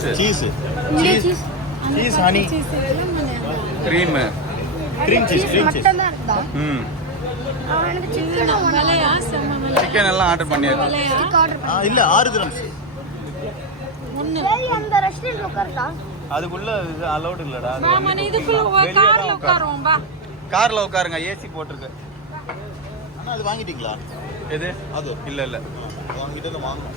cheese cheese cheese honey cheese cream cream cheese cream cheese ம் அவனுக்கு சின்ன மலையா செம மலையா சிக்கன் எல்லாம் ஆர்டர் பண்ணியாச்சு இல்ல 6 கிராம்ஸ் வாங்கிட்டீங்களா எது அது இல்ல இல்ல வாங்கிட்டு வாங்கணும்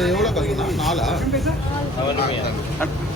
ಎಲ್ಲ ನಾಳೆ